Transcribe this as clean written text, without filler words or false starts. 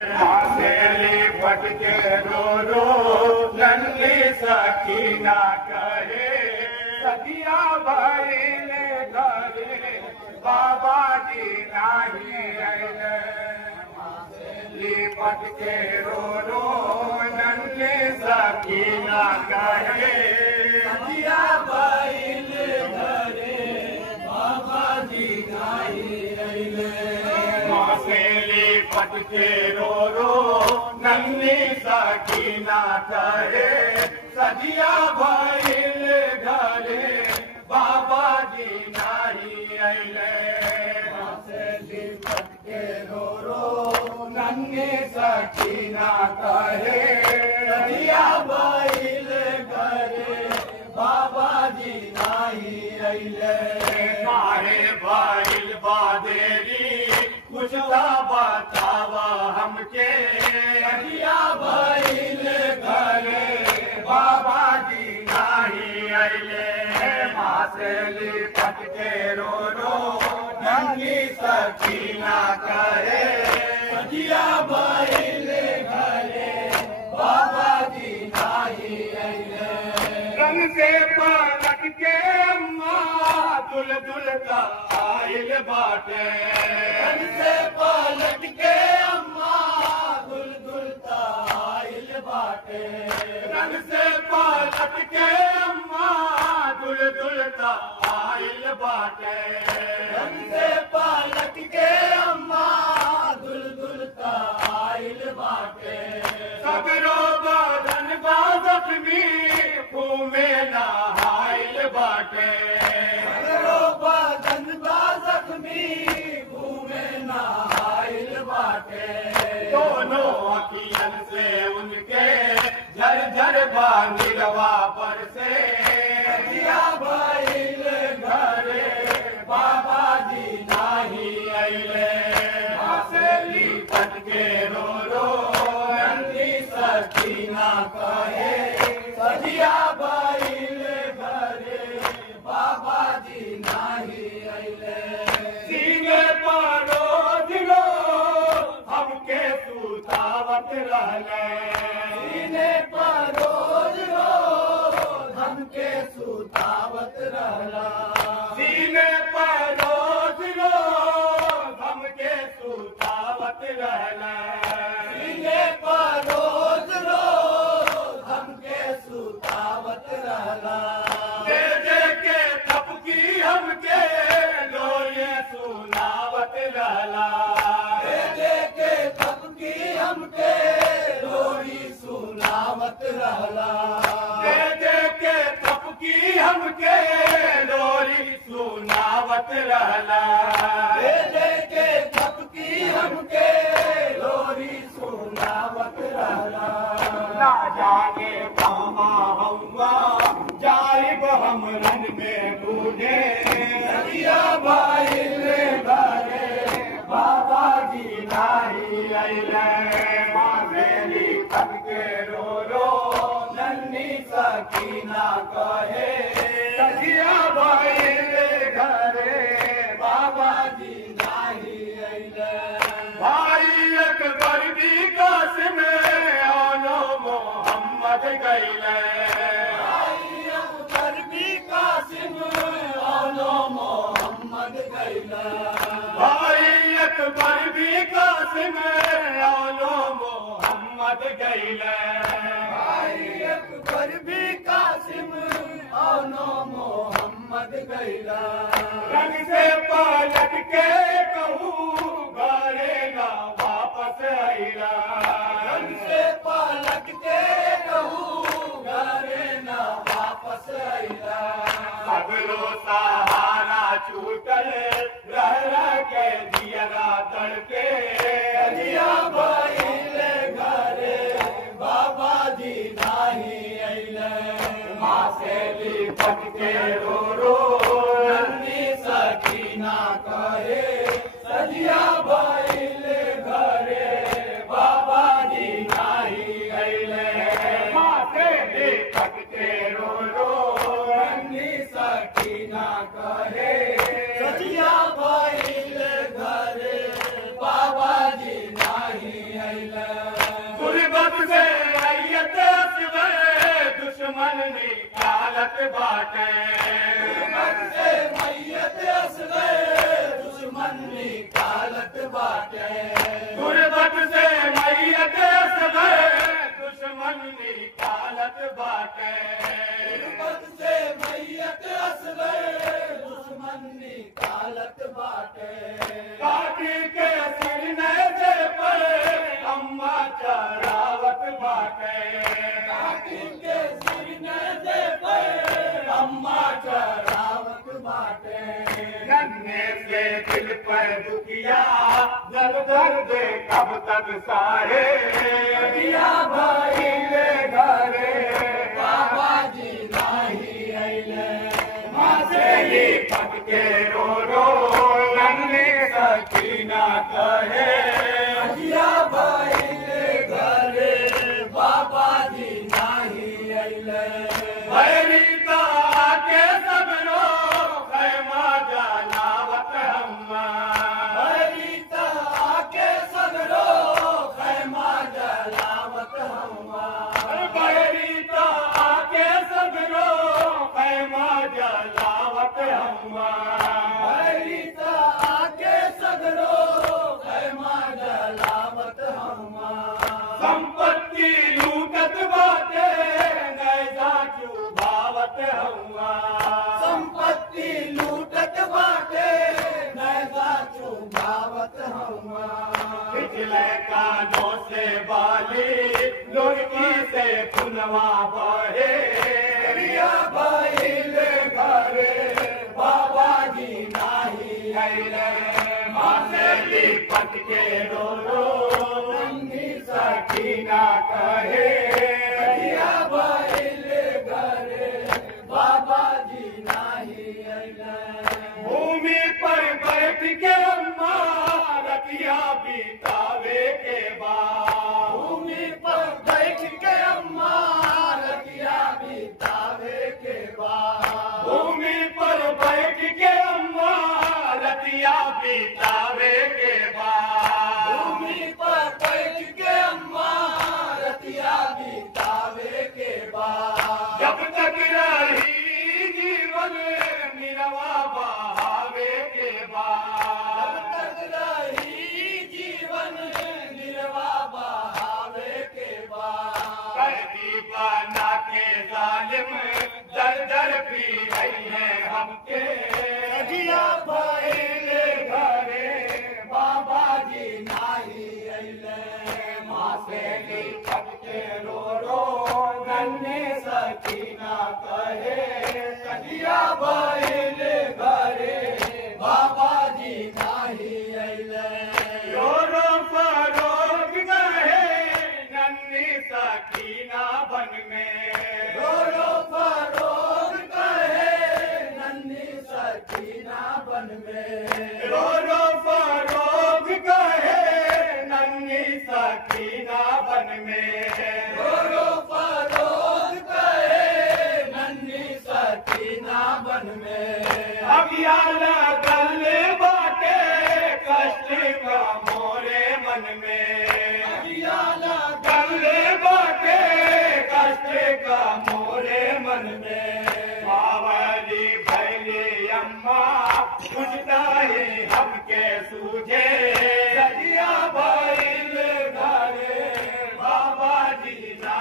मासेली पटके रो रो नन्ही सखीना करे सदिया भइले घरे बाबा जी नाही आइले। मासेली पटके रो रो नन्ही सखीना करे सदिया भइले घरे बाबा जी नाही आइले। मासेली पटके रो रो नन्ही सखीना करे सदिया भइले घरे बाबा जी नाही आइले। मासेली पटके रो रो नन्ही सखीना करे सदिया भइले घरे बाबा जी नाही आइले। मारे भइल बादेरी कुछ बतावा हमके सदिया भइले घरे बाबा जी नाही आइले। मासेली पटके रो रो नन्ही सखीना करे सदिया भइले घरे बाबा जी नाही आइले। रंग से पलट के अम्मा दुल दुल का आइल बाटे। रंग से पलट के अम्मा दुल दुल का आइल बाटे। रंग से पलट के अम्मा दुल दुल का आइल बाटे। रंग से पलट के अम्मा दुल दुल का आइल बाटे। सगरो बदन बा जख्मी घूमे नहाइल बाटे। सगरो बदन बा जख्मी घूमे नहाइल बाटे। दोनों अखियन से उनके झरझर बांगिरवा पर से सदिया भइले घरे बाबा जी नाही आइले। मासेली पटके रो रो नन्ही सखीना कहे सदिया भइले घरे बाबा जी नाही आइले। सीने पर रोज रोज हमके सुतावत रहले। सीने पर रोज रोज हमके सुतावत रहला। सीने पर रोज रोज हमके सुतावत रहला। सीने पर रोज रोज हमके सुतावत रहला। दे दे के थपकी हमके लोये सुनावत रहला। दे दे के थपकी हमके लोरी सुनावत रहला। दे दे के थपकी हमके लोरी सुनावत रहला। दे दे के थपकी हमके लोरी सुनावत रहला। ना जाने कहाँ हुआ जाइब हम रन में बूढ़े सदिया भइले घरे बाबा जी नाही आइले। मासेली पटके रो रो नन्ही सखीना कहे सदिया भइले घरे बाबा जी नाही आइले। भाई अकबर भी कासिम आनो मोहम्मद गइले। भाई अकबर भी कासिम आनो मोहम्मद गइले। भाई अकबर भी कासिम आनो मोहम्मद गइले। भाई अकबर भी कासिम आनो मोहम्मद गइले। रंग से पलट के कहूँ घरे ना वापस आइला। रंग से पलट के कहूँ घरे ना वापस आइला। सगरो सहारा छूटल रह रह के दियरा तड़के सदिया भइले घरे बाबा जी नाही आइले। मासेली पटके रो रो नन्ही सखीना कहे सदिया भइले घरे बाबा गुरबत से मैयत असगर दुश्मन निकालत बाटे गुरबत से मैयत असगर दुश्मन निकालत बाटे गुरबत से मैयत असगर दुश्मन निकालत बाटे गुरबत से मैयत असगर दुश्मन निकालत बाटे काटी के सिरने से पर अम्मा चरावत बाटे काटी के सिरने से पर अम्मा चरावत बाटे नन्हे से दिल पर दुखिया जल दर्द कब तक साहे दिया भाई ले घरे बाबा जी नाही आइले माँ से ही पटके रो रो नन्हे सकीना कहे दिया भाई ले घरे बाबा जी नाही आइले भैरीता के सबरो खैमा जलावत हम्मा हरिता के सगरो खैमा जलावत हवा भैरीता के सबरो खैमा जलावत हम्मा हरिता के सगरो खैमा जलावत हवा संपत्ति लूटत बाटे नैजा चुभावत हम्मा संपत्ति लूटत बाटे नैजा चुभावत हवा पिछले कानों से बाली लुड़की से फुलवा बहे दिया भाई ले घरे बाबा जी नाही आइले माँ से लिपट के रो रो नन्ही सकीना कहे दिया भाई ले घरे बाबा जी नाही आइले भूमि पर बैठ के अम्मा रतिया बितावे के बाद भूमि पर बैठ के अम्मा रतिया बितावे के बाद भूमि पर बैठ के अम्मा रतिया बितावे के बाद भूमि पर बैठ के अम्मा रतिया बितावे के बाद जब तक रही जीवन निरवा बहावे के जब बाद तक रही जीवन निर्वा बहावे के बाद कैदी बना के जालिम दर दर पी रही है हमके दिया भाई ले घरे बाबा जी नाही आइले माँ से लिपट के रो रो नन्हे सकीना कहे दिया भाई ले घरे बाबा जी नाही आइले रो रो फरोग गए नन्ही सकीना बन में रो रो फरोग कहे नन्ही सकीना बन में रो रो फरोग गए नन्ही सकीना बन में रो रो फरोग कहे नन्ही सकीना बन में अभियान गल बाटे कष्ट का मोरे मन में अभियाना गल बाटे कष्ट का मोरे मन में बावली भैली अम्मा पूछता है हमके सूझे सजिया भैल घरे बाबा जी ना